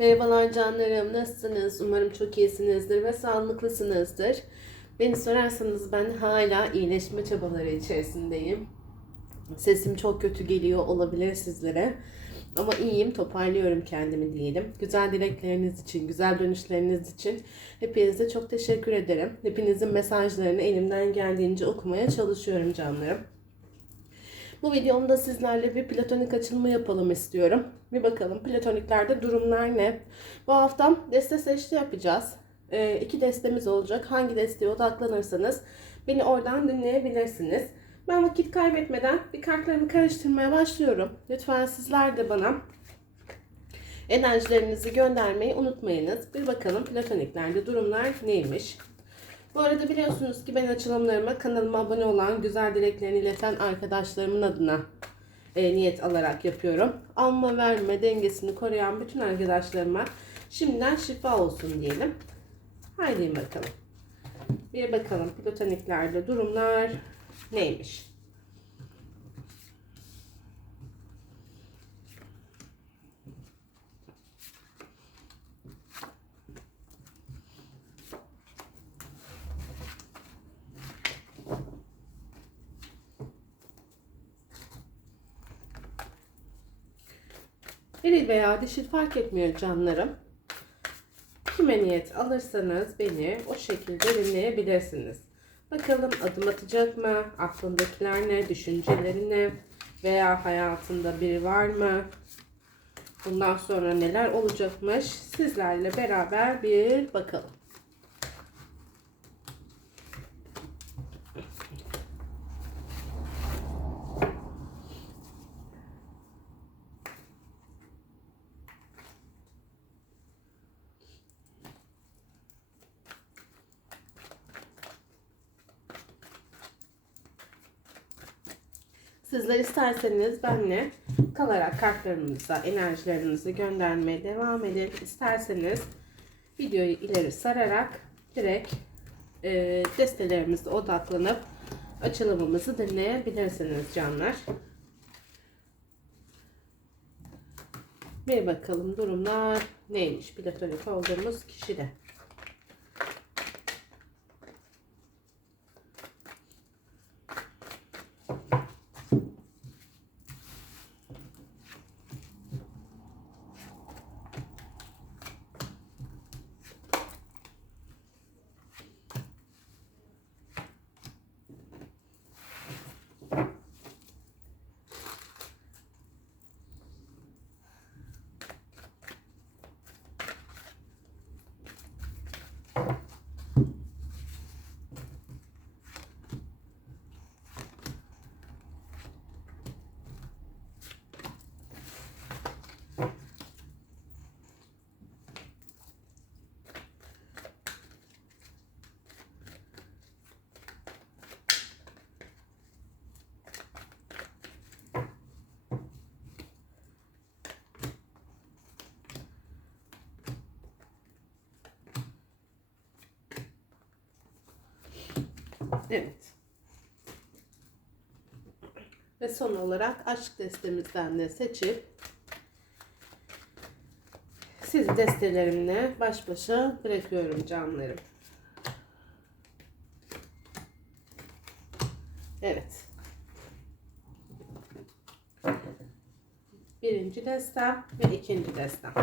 Merhabalar canlarım, nasılsınız? Umarım çok iyisinizdir ve sağlıklısınızdır. Beni sorarsanız ben hala iyileşme çabaları içerisindeyim. Sesim çok kötü geliyor olabilir sizlere. Ama iyiyim, toparlıyorum kendimi diyelim. Güzel dilekleriniz için, güzel dönüşleriniz için hepinize çok teşekkür ederim. Hepinizin mesajlarını elimden geldiğince okumaya çalışıyorum canlarım. Bu videomda sizlerle bir platonik açılımı yapalım istiyorum. Bir bakalım platoniklerde durumlar ne? Bu hafta deste seçti yapacağız. Ee, iki destemiz olacak. Hangi desteye odaklanırsanız beni oradan dinleyebilirsiniz. Ben vakit kaybetmeden bir kartlarımı karıştırmaya başlıyorum. Lütfen sizler de bana enerjilerinizi göndermeyi unutmayınız. Bir bakalım platoniklerde durumlar neymiş? Bu arada biliyorsunuz ki ben açılımlarıma kanalıma abone olan, güzel dileklerini ileten arkadaşlarımın adına e, niyet alarak yapıyorum. Alma verme dengesini koruyan bütün arkadaşlarıma şimdiden şifa olsun diyelim. Haydi bakalım. Bir bakalım plutoniklerde durumlar neymiş? Eril veya dişil fark etmiyor canlarım. Kime niyet alırsanız beni o şekilde dinleyebilirsiniz. Bakalım adım atacak mı? Aklındakiler ne? Düşünceleri ne? Veya hayatında biri var mı? Bundan sonra neler olacakmış? Sizlerle beraber bir bakalım. Sizler isterseniz benle kalarak kartlarınıza enerjilerinizi göndermeye devam edin. İsterseniz videoyu ileri sararak direkt e, destelerimize odaklanıp açılımımızı dinleyebilirsiniz canlar. Bir bakalım durumlar neymiş platonik olduğumuz kişide. Evet. Ve son olarak aşk destemizden de seçip sizi destelerimle baş başa bırakıyorum canlarım. Evet. Birinci destem ve ikinci destem.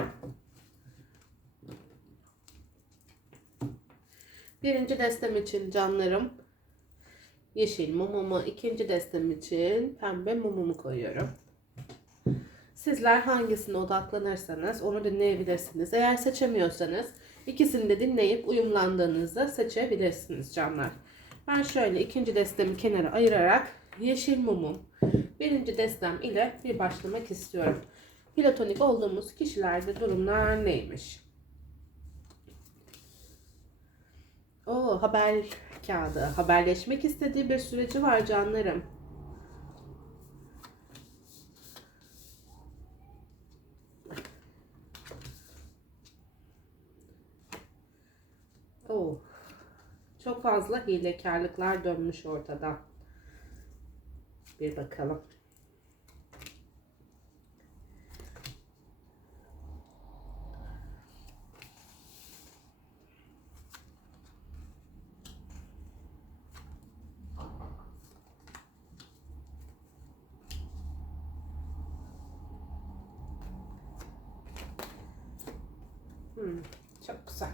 Birinci destem için canlarım yeşil mumumu, ikinci destem için pembe mumumu koyuyorum. Sizler hangisine odaklanırsanız onu dinleyebilirsiniz. Eğer seçemiyorsanız ikisini de dinleyip uyumlandığınızda seçebilirsiniz canlar. Ben şöyle ikinci destemi kenara ayırarak yeşil mumum birinci destem ile bir başlamak istiyorum. Platonik olduğumuz kişilerde durumlar neymiş? O haber kağıdı. Haberleşmek istediği bir süreci var canlarım. Oo. Çok fazla hilekarlıklar dönmüş ortada. Bir bakalım. Hmm, çok güzel.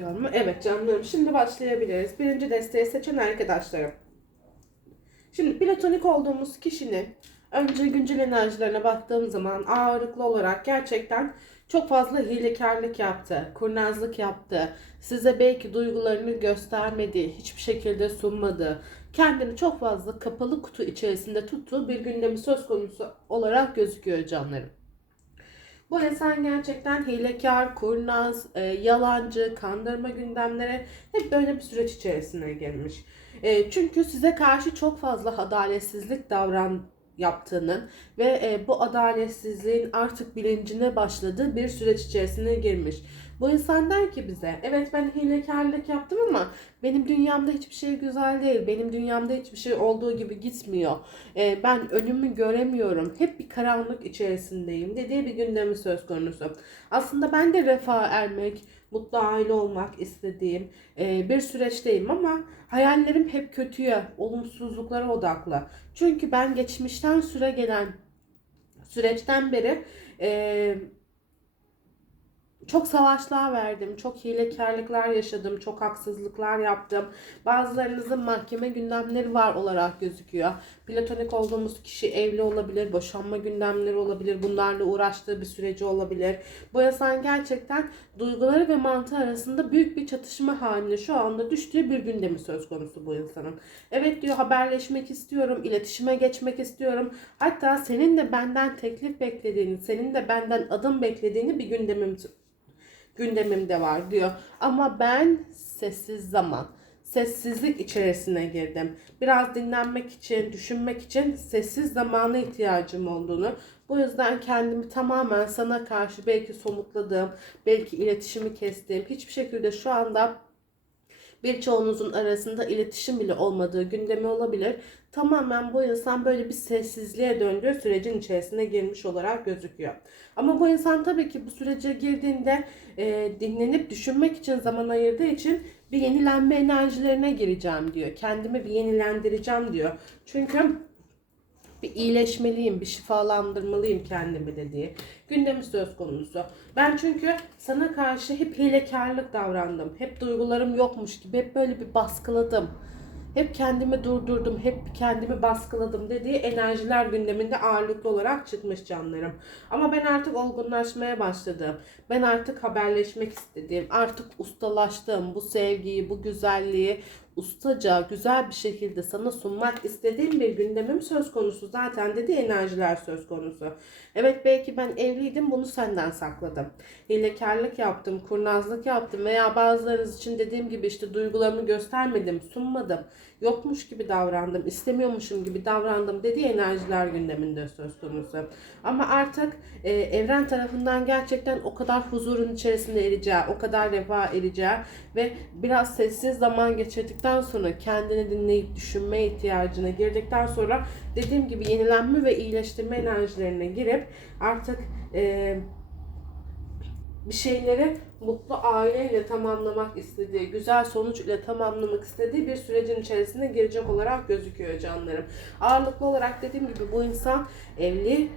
Gözüküyor mu? Evet canlarım. Şimdi başlayabiliriz. Birinci desteği seçen arkadaşlarım. Şimdi platonik olduğumuz kişinin önce güncel enerjilerine baktığım zaman ağırlıklı olarak gerçekten çok fazla hilekarlık yaptı, kurnazlık yaptı. Size belki duygularını göstermedi, hiçbir şekilde sunmadı. Kendini çok fazla kapalı kutu içerisinde tuttuğu bir gündemi söz konusu olarak gözüküyor canlarım. Bu insan gerçekten hilekar, kurnaz, e, yalancı, kandırma gündemlere hep böyle bir süreç içerisine girmiş. E, çünkü size karşı çok fazla adaletsizlik davran yaptığının ve e, bu adaletsizliğin artık bilincine başladığı bir süreç içerisine girmiş. Bu insan der ki bize, evet ben hilekarlık yaptım ama benim dünyamda hiçbir şey güzel değil. Benim dünyamda hiçbir şey olduğu gibi gitmiyor. E, ben önümü göremiyorum. Hep bir karanlık içerisindeyim dediği bir gündemi söz konusu. Aslında ben de refah ermek, mutlu aile olmak istediğim e, bir süreçteyim ama hayallerim hep kötüye, olumsuzluklara odaklı. Çünkü ben geçmişten süre gelen süreçten beri e, çok savaşlar verdim, çok hilekarlıklar yaşadım, çok haksızlıklar yaptım. Bazılarınızın mahkeme gündemleri var olarak gözüküyor. Platonik olduğumuz kişi evli olabilir, boşanma gündemleri olabilir, bunlarla uğraştığı bir süreci olabilir. Bu insan gerçekten duyguları ve mantığı arasında büyük bir çatışma haline şu anda düştüğü bir gündemi söz konusu bu insanın. Evet diyor haberleşmek istiyorum, iletişime geçmek istiyorum. Hatta senin de benden teklif beklediğini, senin de benden adım beklediğini bir gündemim gündemimde var diyor. Ama ben sessiz zaman, sessizlik içerisine girdim. Biraz dinlenmek için, düşünmek için sessiz zamana ihtiyacım olduğunu, bu yüzden kendimi tamamen sana karşı belki somutladığım, belki iletişimi kestiğim, hiçbir şekilde şu anda birçoğunuzun arasında iletişim bile olmadığı gündemi olabilir. Tamamen bu insan böyle bir sessizliğe döndüğü sürecin içerisine girmiş olarak gözüküyor. Ama bu insan tabii ki bu sürece girdiğinde e, dinlenip düşünmek için zaman ayırdığı için bir yenilenme enerjilerine gireceğim diyor. Kendimi bir yenilendireceğim diyor. Çünkü bir iyileşmeliyim, bir şifalandırmalıyım kendimi dediği gündemi söz konusu. Ben çünkü sana karşı hep hilekarlık davrandım. Hep duygularım yokmuş gibi hep böyle bir baskıladım. Hep kendimi durdurdum, hep kendimi baskıladım dediği enerjiler gündeminde ağırlıklı olarak çıkmış canlarım. Ama ben artık olgunlaşmaya başladım. Ben artık haberleşmek istedim. Artık ustalaştım. Bu sevgiyi, bu güzelliği ustaca, güzel bir şekilde sana sunmak istediğim bir gündemim söz konusu. Zaten dedi enerjiler söz konusu. Evet belki ben evliydim bunu senden sakladım. Hilekarlık yaptım, kurnazlık yaptım veya bazılarınız için dediğim gibi işte duygularımı göstermedim, sunmadım. Yokmuş gibi davrandım, istemiyormuşum gibi davrandım dediği enerjiler gündeminde söz konusu. Ama artık e, evren tarafından gerçekten o kadar huzurun içerisinde ereceği, o kadar refah ereceği ve biraz sessiz zaman geçirdikten sonra kendini dinleyip düşünme ihtiyacına girdikten sonra dediğim gibi yenilenme ve iyileştirme enerjilerine girip artık e, bir şeyleri mutlu aileyle tamamlamak istediği, güzel sonuç ile tamamlamak istediği bir sürecin içerisine girecek olarak gözüküyor canlarım. Ağırlıklı olarak dediğim gibi bu insan evli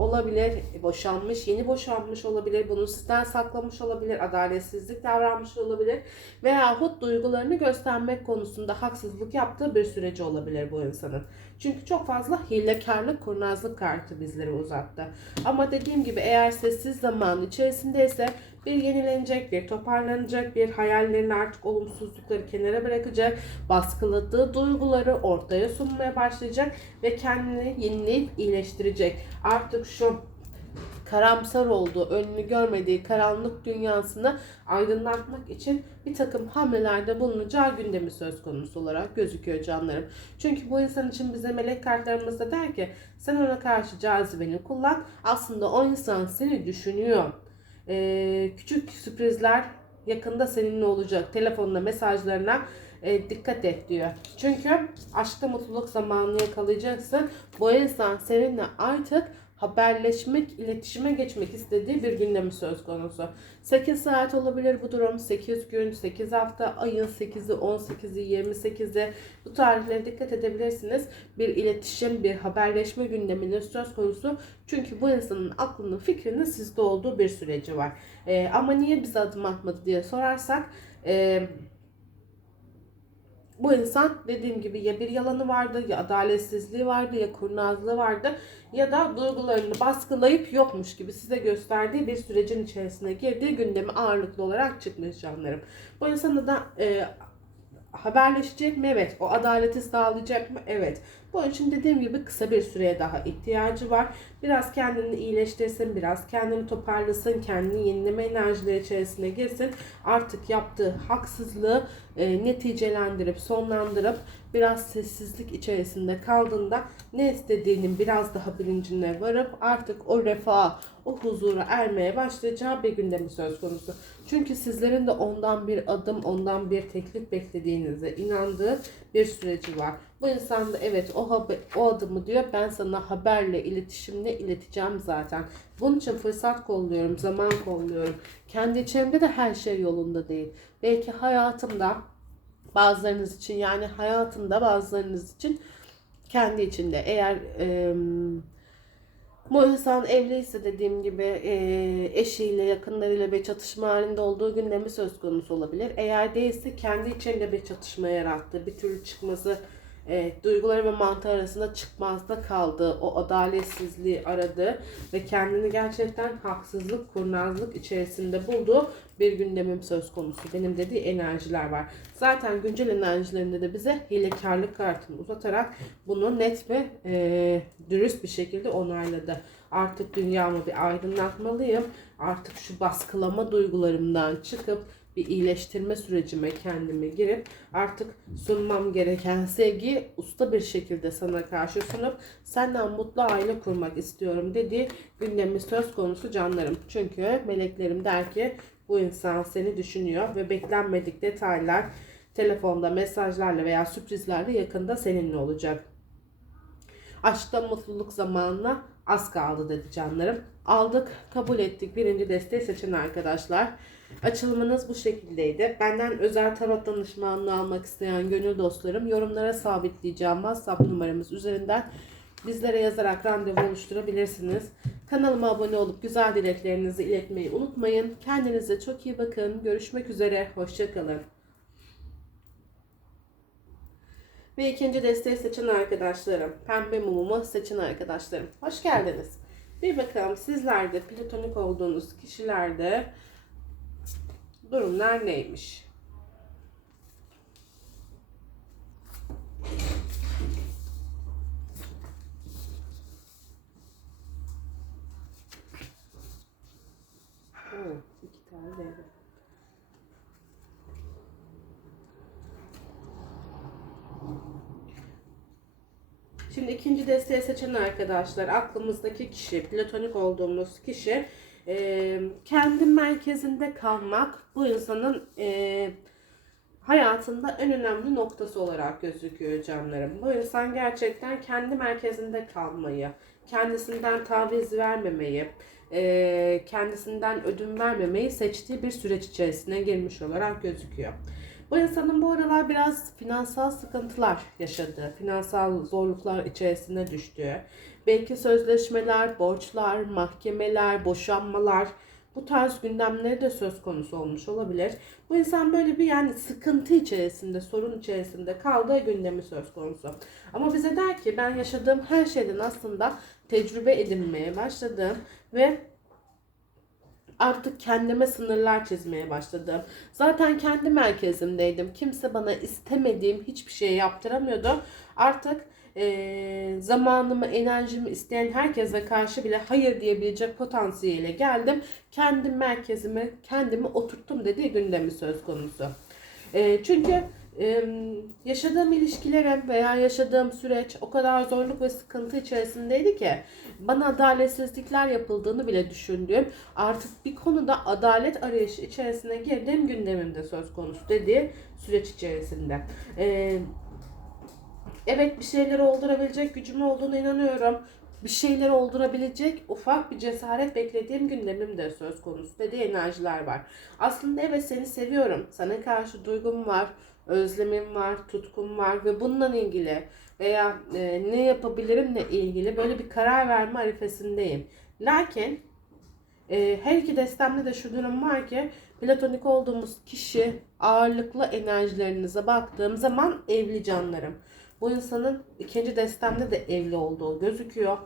olabilir, boşanmış, yeni boşanmış olabilir, bunu sizden saklamış olabilir, adaletsizlik davranmış olabilir veyahut duygularını göstermek konusunda haksızlık yaptığı bir süreci olabilir bu insanın. Çünkü çok fazla hilekarlık, kurnazlık kartı bizlere uzattı. Ama dediğim gibi eğer sessiz zaman içerisindeyse bir yenilenecek, bir toparlanacak, bir hayallerini artık olumsuzlukları kenara bırakacak, baskıladığı duyguları ortaya sunmaya başlayacak ve kendini yenileyip iyileştirecek. Artık şu karamsar olduğu, önünü görmediği karanlık dünyasını aydınlatmak için bir takım hamlelerde bulunacağı gündemi söz konusu olarak gözüküyor canlarım. Çünkü bu insan için bize melek kartlarımızda der ki sen ona karşı cazibeni kullan. Aslında o insan seni düşünüyor. Ee, küçük sürprizler yakında seninle olacak. Telefonla mesajlarına e, dikkat et diyor. Çünkü aşkta mutluluk zamanını yakalayacaksın. Bu insan seninle artık haberleşmek, iletişime geçmek istediği bir gündemi söz konusu. 8 saat olabilir bu durum. 8 gün, 8 hafta, ayın 8'i, 18'i, 28'i bu tarihlere dikkat edebilirsiniz. Bir iletişim, bir haberleşme gündeminin söz konusu. Çünkü bu insanın aklının, fikrinin sizde olduğu bir süreci var. Ee, ama niye bize adım atmadı diye sorarsak... E, bu insan dediğim gibi ya bir yalanı vardı ya adaletsizliği vardı ya kurnazlığı vardı ya da duygularını baskılayıp yokmuş gibi size gösterdiği bir sürecin içerisine girdiği gündemi ağırlıklı olarak çıkmış canlarım. Bu insanı da e, haberleşecek mi? Evet. O adaleti sağlayacak mı? Evet. Bunun için dediğim gibi kısa bir süreye daha ihtiyacı var. Biraz kendini iyileştirsin, biraz kendini toparlasın, kendini yenileme enerjileri içerisine girsin. Artık yaptığı haksızlığı e, neticelendirip, sonlandırıp biraz sessizlik içerisinde kaldığında ne istediğinin biraz daha bilincine varıp artık o refaha, o huzura ermeye başlayacağı bir gündemi söz konusu. Çünkü sizlerin de ondan bir adım, ondan bir teklif beklediğinize inandığı bir süreci var. Bu insan da evet o, haber, o adımı diyor ben sana haberle, iletişimle ileteceğim zaten. Bunun için fırsat kolluyorum, zaman kolluyorum. Kendi içimde de her şey yolunda değil. Belki hayatımda bazılarınız için yani hayatımda bazılarınız için kendi içinde eğer e, bu insan evliyse dediğim gibi e, eşiyle, yakınlarıyla bir çatışma halinde olduğu gündemi söz konusu olabilir. Eğer değilse kendi içinde bir çatışma yarattığı, bir türlü çıkması e, duyguları ve mantığı arasında çıkmazda kaldığı, o adaletsizliği aradığı ve kendini gerçekten haksızlık, kurnazlık içerisinde bulduğu bir gündemim söz konusu. Benim dediği enerjiler var. Zaten güncel enerjilerinde de bize hilekarlık kartını uzatarak bunu net ve e, dürüst bir şekilde onayladı. Artık dünyamı bir aydınlatmalıyım. Artık şu baskılama duygularımdan çıkıp bir iyileştirme sürecime kendimi girip artık sunmam gereken sevgiyi usta bir şekilde sana karşı sunup senden mutlu aile kurmak istiyorum dediği gündemi söz konusu canlarım. Çünkü meleklerim der ki bu insan seni düşünüyor ve beklenmedik detaylar telefonda mesajlarla veya sürprizlerle yakında seninle olacak. Aşkta mutluluk zamanına az kaldı dedi canlarım. Aldık, kabul ettik. Birinci desteği seçin arkadaşlar. Açılımınız bu şekildeydi. Benden özel tarot danışmanlığı almak isteyen gönül dostlarım yorumlara sabitleyeceğim WhatsApp numaramız üzerinden bizlere yazarak randevu oluşturabilirsiniz. Kanalıma abone olup güzel dileklerinizi iletmeyi unutmayın. Kendinize çok iyi bakın. Görüşmek üzere. Hoşçakalın. Ve ikinci desteği seçen arkadaşlarım. Pembe mumumu seçen arkadaşlarım. Hoş geldiniz. Bir bakalım sizlerde platonik olduğunuz kişilerde durumlar neymiş? Oo, iki tane devre. Şimdi ikinci desteği seçen arkadaşlar aklımızdaki kişi, platonik olduğumuz kişi e, kendi merkezinde kalmak bu insanın e, hayatında en önemli noktası olarak gözüküyor canlarım. Bu insan gerçekten kendi merkezinde kalmayı, kendisinden taviz vermemeyi, e, kendisinden ödün vermemeyi seçtiği bir süreç içerisine girmiş olarak gözüküyor. Bu insanın bu aralar biraz finansal sıkıntılar yaşadığı, finansal zorluklar içerisine düştüğü, belki sözleşmeler, borçlar, mahkemeler, boşanmalar bu tarz gündemleri de söz konusu olmuş olabilir. Bu insan böyle bir yani sıkıntı içerisinde, sorun içerisinde kaldığı gündemi söz konusu. Ama bize der ki ben yaşadığım her şeyden aslında tecrübe edinmeye başladım ve artık kendime sınırlar çizmeye başladım. Zaten kendi merkezimdeydim. Kimse bana istemediğim hiçbir şey yaptıramıyordu. Artık e, zamanımı, enerjimi isteyen herkese karşı bile hayır diyebilecek potansiyele geldim. Kendi merkezimi, kendimi oturttum dediği gündemi söz konusu. E, çünkü yaşadığım ilişkilerim veya yaşadığım süreç o kadar zorluk ve sıkıntı içerisindeydi ki bana adaletsizlikler yapıldığını bile düşündüğüm artık bir konuda adalet arayışı içerisine girdiğim gündemimde söz konusu dediği süreç içerisinde. Evet bir şeyleri oldurabilecek gücüm olduğuna inanıyorum. bir şeyler oldurabilecek ufak bir cesaret beklediğim gündemim de söz konusu dediği enerjiler var. Aslında evet seni seviyorum. Sana karşı duygum var, özlemim var, tutkum var ve bununla ilgili veya e, ne yapabilirimle ilgili böyle bir karar verme arifesindeyim. Lakin e, her iki destemde de şu durum var ki platonik olduğumuz kişi ağırlıklı enerjilerinize baktığım zaman evli canlarım. Bu insanın ikinci destemde de evli olduğu gözüküyor.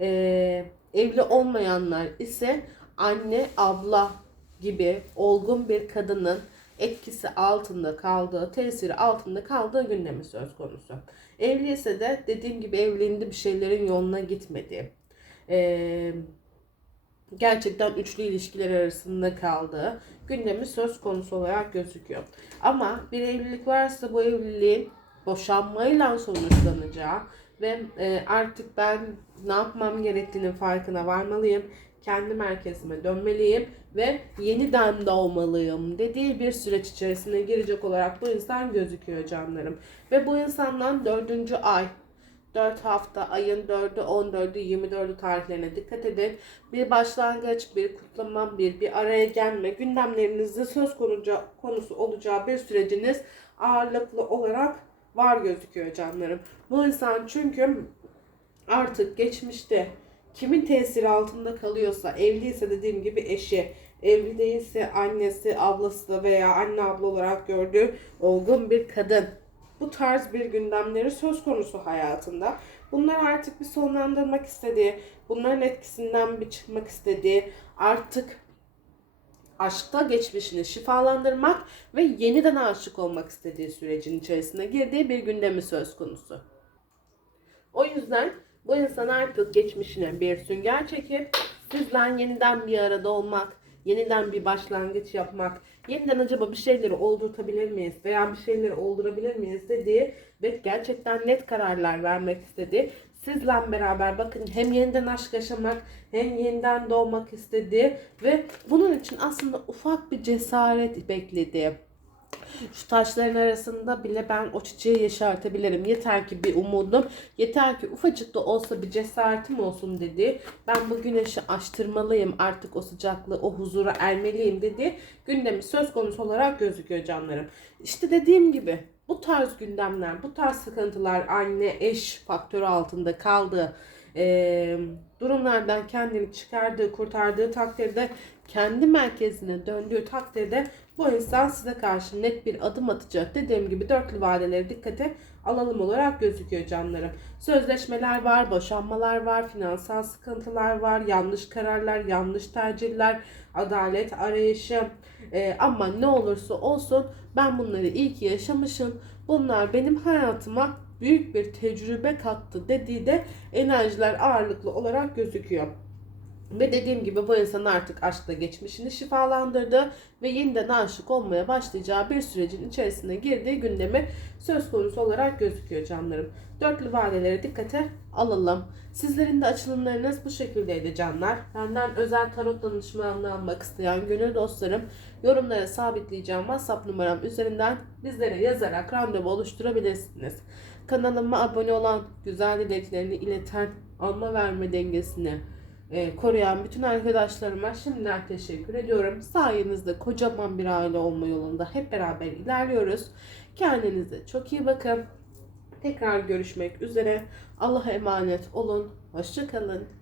E, evli olmayanlar ise anne, abla gibi olgun bir kadının etkisi altında kaldığı, tesiri altında kaldığı gündemi söz konusu. Evli ise de dediğim gibi evliliğinde bir şeylerin yoluna gitmediği, ee, gerçekten üçlü ilişkiler arasında kaldığı gündemi söz konusu olarak gözüküyor. Ama bir evlilik varsa bu evliliğin boşanmayla sonuçlanacağı ve e, artık ben ne yapmam gerektiğinin farkına varmalıyım. Kendi merkezime dönmeliyim ve yeniden doğmalıyım dediği bir süreç içerisine girecek olarak bu insan gözüküyor canlarım. Ve bu insandan dördüncü ay 4 hafta ayın 4'ü 14'ü 24'ü tarihlerine dikkat edin. Bir başlangıç, bir kutlama, bir bir araya gelme gündemlerinizde söz konusu, konusu olacağı bir süreciniz ağırlıklı olarak var gözüküyor canlarım. Bu insan çünkü artık geçmişte kimin tesiri altında kalıyorsa, evliyse dediğim gibi eşi, evli değilse annesi, ablası veya anne abla olarak gördüğü olgun bir kadın. Bu tarz bir gündemleri söz konusu hayatında. Bunlar artık bir sonlandırmak istediği, bunların etkisinden bir çıkmak istediği, artık aşkta geçmişini şifalandırmak ve yeniden aşık olmak istediği sürecin içerisine girdiği bir gündemi söz konusu. O yüzden bu insan artık geçmişine bir sünger çekip sizden yeniden bir arada olmak, yeniden bir başlangıç yapmak, yeniden acaba bir şeyleri oldurtabilir miyiz veya bir şeyleri oldurabilir miyiz dediği ve gerçekten net kararlar vermek istediği sizle beraber bakın hem yeniden aşk yaşamak hem yeniden doğmak istediği ve bunun için aslında ufak bir cesaret beklediği şu taşların arasında bile ben o çiçeği yeşertebilirim. Yeter ki bir umudum, yeter ki ufacık da olsa bir cesaretim olsun dedi. Ben bu güneşi açtırmalıyım artık o sıcaklığı, o huzura ermeliyim dedi. Gündemi söz konusu olarak gözüküyor canlarım. İşte dediğim gibi bu tarz gündemler, bu tarz sıkıntılar anne, eş faktörü altında kaldığı e, durumlardan kendini çıkardığı, kurtardığı takdirde kendi merkezine döndüğü takdirde bu insan size karşı net bir adım atacak. Dediğim gibi dörtlü vadeleri dikkate alalım olarak gözüküyor canlarım. Sözleşmeler var, boşanmalar var, finansal sıkıntılar var, yanlış kararlar, yanlış tercihler, adalet arayışı. Ee, ama ne olursa olsun ben bunları iyi ki yaşamışım. Bunlar benim hayatıma büyük bir tecrübe kattı dediği de enerjiler ağırlıklı olarak gözüküyor. Ve dediğim gibi bu insan artık aşkla geçmişini şifalandırdı ve yeniden aşık olmaya başlayacağı bir sürecin içerisine girdiği gündemi söz konusu olarak gözüküyor canlarım. Dörtlü vadelere dikkate alalım. Sizlerin de açılımlarınız bu şekildeydi canlar. Benden özel tarot danışmanlığı almak isteyen gönül dostlarım yorumlara sabitleyeceğim WhatsApp numaram üzerinden bizlere yazarak randevu oluşturabilirsiniz. Kanalıma abone olan, güzel dileklerini ileten, alma verme dengesini e, koruyan bütün arkadaşlarıma şimdiden teşekkür ediyorum. Sayenizde kocaman bir aile olma yolunda hep beraber ilerliyoruz. Kendinize çok iyi bakın. Tekrar görüşmek üzere. Allah'a emanet olun. Hoşçakalın.